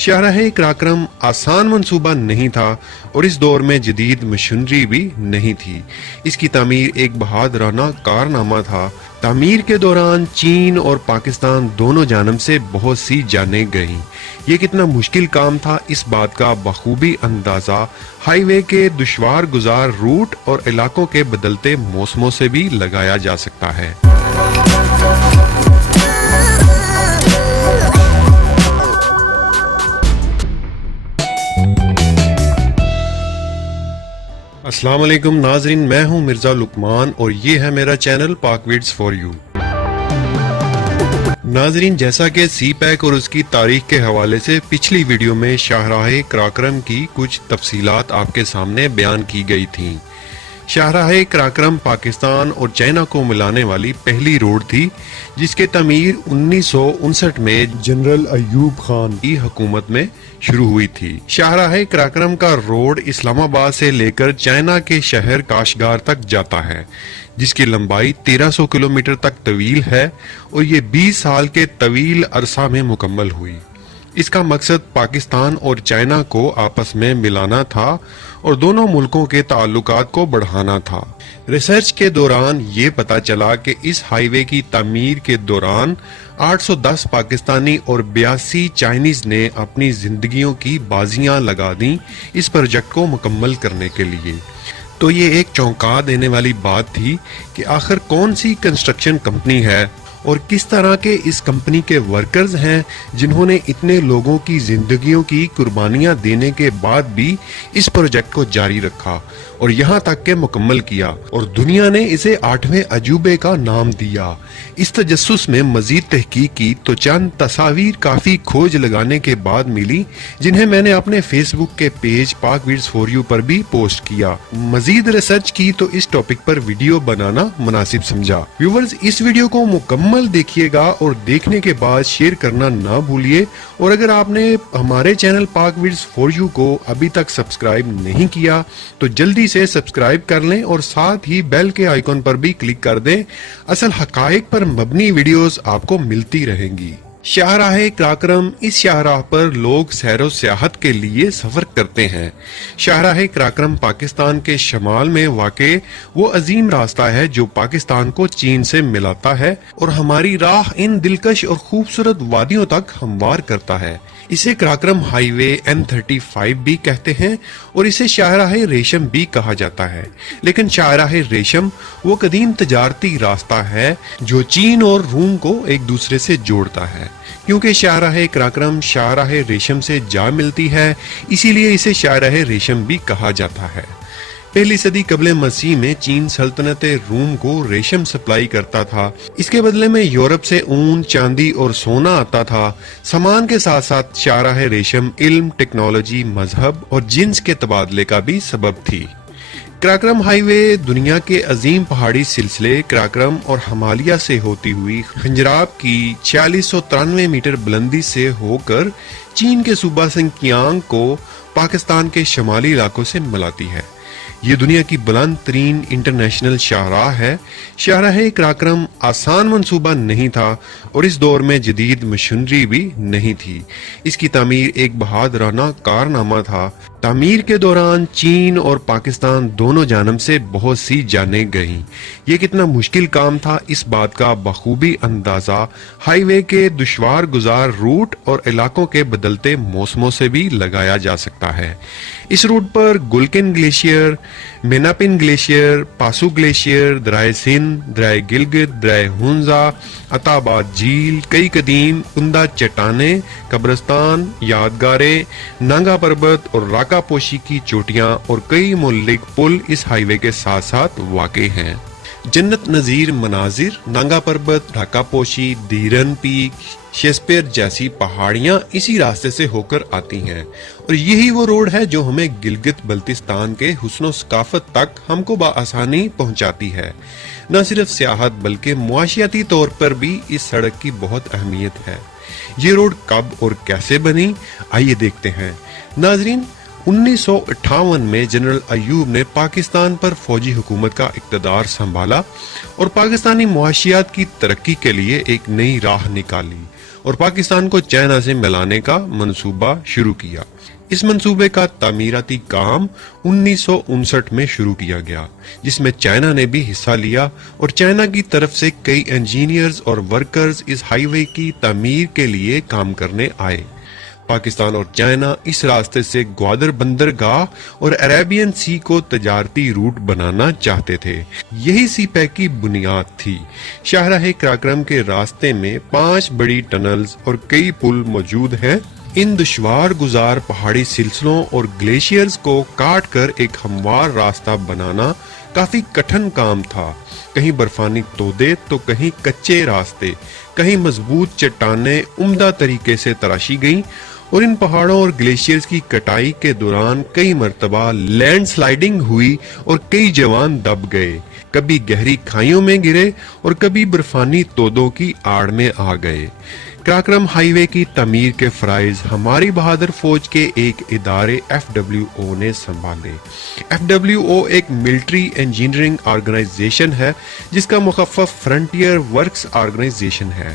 शाहराह कराक्रम आसान मंसूबा नहीं था और इस दौर में जदीद मशीनरी भी नहीं थी। इसकी तामीर एक बहादुराना कारनामा था। तामीर के दौरान चीन और पाकिस्तान दोनों जानब से बहुत सी जानें गईं। ये कितना मुश्किल काम था, इस बात का बखूबी अंदाजा हाईवे के दुश्वार गुजार रूट और इलाकों के बदलते मौसमों से भी लगाया जा सकता है। अस्सलाम वालेकुम नाजरीन, मैं हूं मिर्जा लुकमान और ये है मेरा चैनल पाकविड्स फॉर यू। नाजरीन, जैसा कि सी पैक और उसकी तारीख के हवाले से पिछली वीडियो में शाहराह कराक्रम की कुछ तफसीलात आपके सामने बयान की गई थी। शाहराह कराक्रम पाकिस्तान और चाइना को मिलाने वाली पहली रोड थी, जिसके तमीर 1959 में जनरल अयूब खान की हुकूमत में शुरू हुई थी। शाहराह कराक्रम का रोड इस्लामाबाद से लेकर चाइना के शहर काशगार तक जाता है, जिसकी लंबाई 1300 किलोमीटर तक तवील है और ये 20 साल के तवील अरसा में मुकम्मल हुई। इसका मकसद पाकिस्तान और चाइना को आपस में मिलाना था और दोनों मुल्कों के ताल्लुकात को बढ़ाना था। रिसर्च के दौरान ये पता चला कि इस हाईवे की तामीर के दौरान 810 पाकिस्तानी और 82 चाइनीज ने अपनी जिंदगियों की बाजियां लगा दी इस प्रोजेक्ट को मुकम्मल करने के लिए। तो ये एक चौंका देने वाली बात थी कि आखिर कौन सी कंस्ट्रक्शन कंपनी है और किस तरह के इस कंपनी के वर्कर्स हैं जिन्होंने इतने लोगों की जिंदगियों की कुर्बानियां देने के बाद भी इस प्रोजेक्ट को जारी रखा और यहां तक के मुकम्मल किया और दुनिया ने इसे 8वें अजूबे का नाम दिया। इस तजस्सुस में मजीद तहकीक की तो चंद तस्वीर काफी खोज लगाने के बाद मिली, जिन्हें मैंने अपने फेसबुक के पेज पाकविड्स फॉर यू पर भी पोस्ट किया। मजीद रिसर्च की तो इस टॉपिक पर वीडियो बनाना मुनासिब समझा। व्यूवर्स, इस वीडियो को मुकम्मल देखिएगा और देखने के बाद शेयर करना ना भूलिए। और अगर आपने हमारे चैनल पाकविड्स फॉर यू को अभी तक सब्सक्राइब नहीं किया तो जल्दी से सब्सक्राइब कर लें और साथ ही बेल के आइकॉन पर भी क्लिक कर दें। असल हकायक पर मबनी वीडियोस आपको मिलती रहेंगी। शाहराह कराक्रम, इस शाहराह पर लोग सैरो सियाहत के लिए सफर करते हैं। शाहराह कराक्रम पाकिस्तान के शमाल में वाक़े वो अजीम रास्ता है जो पाकिस्तान को चीन से मिलाता है और हमारी राह इन दिलकश और खूबसूरत वादियों तक हमवार करता है। इसे कराक्रम हाईवे N35 भी कहते हैं और इसे शाहराह रेशम भी कहा जाता है। लेकिन शाहराह रेशम वो कदीम तजारती रास्ता है जो चीन और रूम को एक दूसरे से जोड़ता है। क्योंकि शाहराह कराक्रम शाहराह रेशम से जा मिलती है, इसीलिए इसे शाहराह रेशम भी कहा जाता है। पहली सदी कबले मसीह में चीन सल्तनत रूम को रेशम सप्लाई करता था। इसके बदले में यूरोप से ऊन, चांदी और सोना आता था। सामान के साथ साथ शाहराह रेशम इल्म, टेक्नोलॉजी, मजहब और जिन्स के तबादले का भी सबब थी। कराक्रम हाईवे दुनिया के अजीम पहाड़ी सिलसिले कराक्रम और हिमालय से होती हुई खंजराब की 4693 मीटर बुलंदी से होकर चीन के सूबा सिंकियांग को पाकिस्तान के शमाली इलाकों से मिलाती है। ये दुनिया की बुलंद तरीन इंटरनेशनल शाहराह है। शाहराह कराक्रम आसान मंसूबा नहीं था और इस दौर में जदीद मशीनरी भी नहीं थी। इसकी तामीर एक बहादुराना कारनामा था। तामीर के दौरान चीन और पाकिस्तान दोनों जानब से बहुत सी जानें गईं। ये कितना मुश्किल काम था, इस बात का बखूबी अंदाजा हाईवे के दुश्वार गुजार रूट और इलाकों के बदलते मौसमों से भी लगाया जा सकता है। इस रूट पर Gulkin glacier, Minapin glacier, Passu glacier, दराय सिंध, दराय गिलगित, दराय हुंजा, अताबाद झील, कई कदीम कुंदा चट्टाने, कब्रिस्तान, यादगारें, नांगा पर्वत और राका पोशी की चोटियां और कई मुल्लिक पुल इस हाईवे के साथ साथ वाक़े हैं। जन्नत नजीर मनाजिर, नांगा पर्वत, ढाका पोशी, धीरन पीक, शेक्सपियर जैसी पहाड़ियां इसी रास्ते से होकर आती हैं और यही वो रोड है जो हमें गिलगित बल्तिस्तान के हुस्न सकाफत तक हमको बआसानी पहुंचाती है। न सिर्फ सियाहत बल्कि मुआशियाती तौर पर भी इस सड़क की बहुत अहमियत है। ये रोड कब और कैसे बनी, आइए देखते हैं। नाजरीन, 1958 में जनरल अयूब ने पाकिस्तान पर फौजी हुकूमत का इक़्तिदार संभाला और पाकिस्तानी मुआशियात की तरक्की के लिए एक नई राह निकाली। اور پاکستان کو چائنا سے ملانے کا منصوبہ شروع کیا۔ اس منصوبے کا تعمیراتی کام 1959 میں شروع کیا گیا، جس میں چائنا نے بھی حصہ لیا اور چائنا کی طرف سے کئی انجینئرز اور ورکرز اس ہائی وے کی تعمیر کے لیے کام کرنے آئے۔ پاکستان اور چائنا اس راستے سے گوادر بندرگاہ اور عربین سی کو تجارتی روٹ بنانا چاہتے تھے۔ یہی سی پیک کی بنیاد تھی۔ شاہراہ قراقرم کے راستے میں 5 بڑی ٹنلز اور کئی پل موجود ہیں۔ ان دشوار گزار پہاڑی سلسلوں اور گلیشیئرز کو کاٹ کر ایک ہموار راستہ بنانا کافی کٹھن کام تھا۔ کہیں برفانی تودے تو کہیں کچے راستے، کہیں مضبوط چٹانیں عمدہ طریقے سے تراشی گئیں، اور ان پہاڑوں اور گلیشیئرز کی کٹائی کے دوران کئی مرتبہ لینڈ سلائیڈنگ ہوئی اور کئی جوان دب گئے، کبھی گہری کھائیوں میں گرے اور کبھی برفانی تودوں کی آڑ میں آ گئے۔ قراقرم ہائی وے کی تعمیر کے فرائض ہماری بہادر فوج کے ایک ادارے FWO نے سنبھالے۔ FWO ایک ملٹری انجینئرنگ آرگنائزیشن ہے جس کا مخفف فرنٹیئر ورکس آرگنائزیشن ہے۔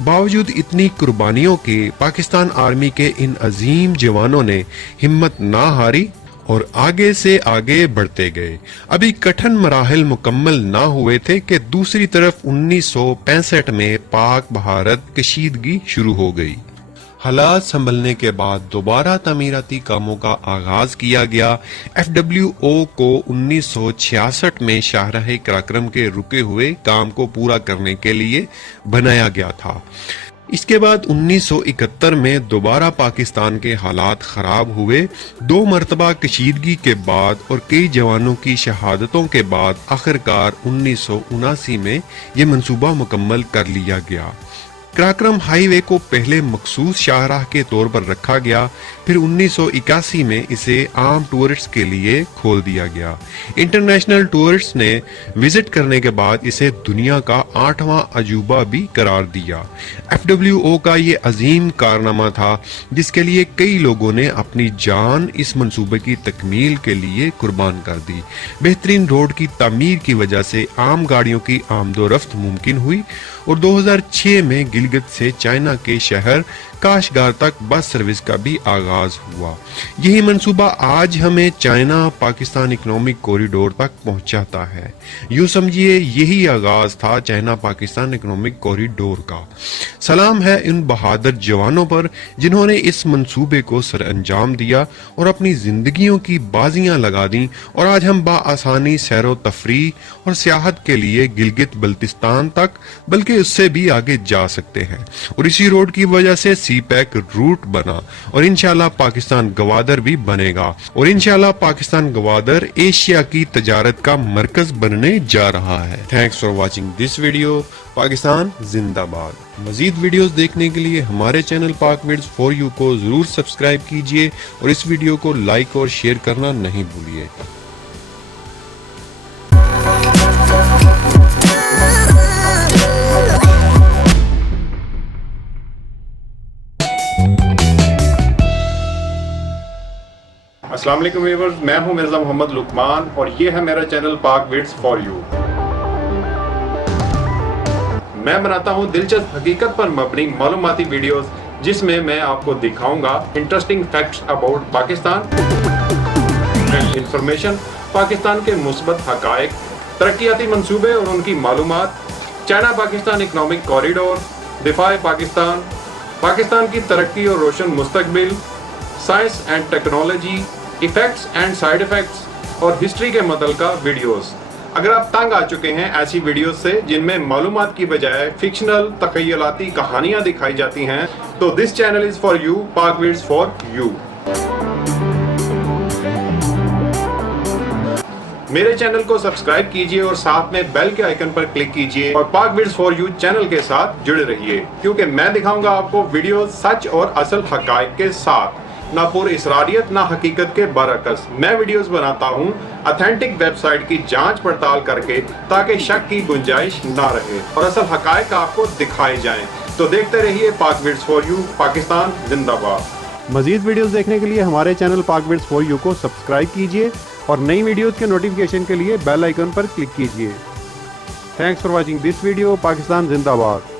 باوجود اتنی قربانیوں کے پاکستان آرمی کے ان عظیم جوانوں نے ہمت نہ ہاری اور آگے سے آگے بڑھتے گئے۔ ابھی کٹھن مراحل مکمل نہ ہوئے تھے کہ دوسری طرف 1965 میں پاک بھارت کشیدگی شروع ہو گئی۔ حالات سنبھلنے کے بعد دوبارہ تعمیراتی کاموں کا آغاز کیا گیا۔ FWO کو 1966 میں شاہراہ قراقرم کے رکے ہوئے کام کو پورا کرنے کے لیے بنایا گیا تھا۔ اس کے بعد 1971 میں دوبارہ پاکستان کے حالات خراب ہوئے۔ 2 مرتبہ کشیدگی کے بعد اور کئی جوانوں کی شہادتوں کے بعد آخرکار 1979 میں یہ منصوبہ مکمل کر لیا گیا۔ قراقرم ہائی وے کو پہلے مخصوص شاہراہ کے طور پر رکھا گیا، پھر 1981 میں اسے عام ٹورسٹ کے لیے کھول دیا گیا۔ انٹرنیشنل ٹورسٹ نے وزٹ کرنے کے بعد اسے دنیا کا 8واں عجوبہ بھی قرار دیا۔ FWO کا یہ عظیم کارنامہ تھا جس کے لیے کئی لوگوں نے اپنی جان اس منصوبے کی تکمیل کے لیے قربان کر دی۔ بہترین روڈ کی تعمیر کی وجہ سے عام گاڑیوں کی آمد و رفت ممکن ہوئی اور 2006 میں گلگت سے چائنا کے شہر کاشگار تک بس سروس کا بھی آغاز ہوا۔ یہی منصوبہ آج ہمیں چائنا پاکستان اکنامک کوریڈور تک پہنچاتا ہے۔ یوں سمجھیے یہی آغاز تھا چائنا پاکستان اکنامک کوریڈور کا۔ سلام ہے ان بہادر جوانوں پر جنہوں نے اس منصوبے کو سر انجام دیا اور اپنی زندگیوں کی بازیاں لگا دیں، اور آج ہم بآسانی سیر و تفریح اور سیاحت کے لیے گلگت بلتستان تک بلکہ اس سے بھی آگے جا سکتے ہیں، اور اسی روڈ کی وجہ سے سی پیک روٹ بنا، اور انشاءاللہ پاکستان گوادر بھی بنے گا، اور انشاءاللہ پاکستان گوادر ایشیا کی تجارت کا مرکز بننے جا رہا ہے۔ Thanks for watching this video. Pakistan زندہ باد۔ مزید ویڈیوز دیکھنے کے لیے ہمارے چینل پاک ویڈز فار یو کو ضرور سبسکرائب کیجئے اور اس ویڈیو کو لائک اور شیئر کرنا نہیں بھولیے۔ السلام علیکم ویورز، میں ہوں مرزا محمد لقمان اور یہ ہے میرا چینل پاک ویڈز فار یو۔ میں بناتا ہوں دلچسپ حقیقت پر مبنی معلوماتی ویڈیوز جس میں میں آپ کو دکھاؤں گا interesting facts about Pakistan, information Pakistan کے مثبت حقائق، ترقیاتی منصوبے اور ان کی معلومات، چائنا پاکستان اکنامک کوریڈور، دفاع پاکستان، پاکستان کی ترقی اور روشن مستقبل، science and technology, effects and side effects اور ہسٹری کے متعلقہ ویڈیوز۔ اگر آپ تنگ آ چکے ہیں ایسی ویڈیوز سے جن میں معلومات کی بجائے فکشنل تخیلاتی کہانیاں دکھائی جاتی ہیں، تو this channel is for you, پاک ویڈز فار یو۔ میرے چینل کو سبسکرائب کیجئے اور ساتھ میں بیل کے آئیکن پر کلک کیجئے اور پاک ویڈز فار یو چینل کے ساتھ جڑے رہیے، کیونکہ میں دکھاؤں گا آپ کو ویڈیوز سچ اور اصل حقائق کے ساتھ، نہ پر اسراریت نہ حقیقت کے برعکس۔ میں ویڈیوز بناتا ہوں اتھینٹک ویب سائٹ کی جانچ پڑتال کر کے تاکہ شک کی گنجائش نہ رہے اور اصل حقائق آپ کو دکھائے جائیں۔ تو دیکھتے رہیے پاک ویڈز فار یو، پاکستان زندہ باد۔ مزید ویڈیوز دیکھنے کے لیے ہمارے چینل پاک ویڈز فار یو کو سبسکرائب کیجئے اور نئی ویڈیوز کے نوٹیفیکیشن کے لیے بیل آئیکن پر کلک کیجئے۔ Thanks for watching this video. Pakistan زندہ باد۔